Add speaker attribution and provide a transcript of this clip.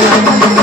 Speaker 1: Thank you.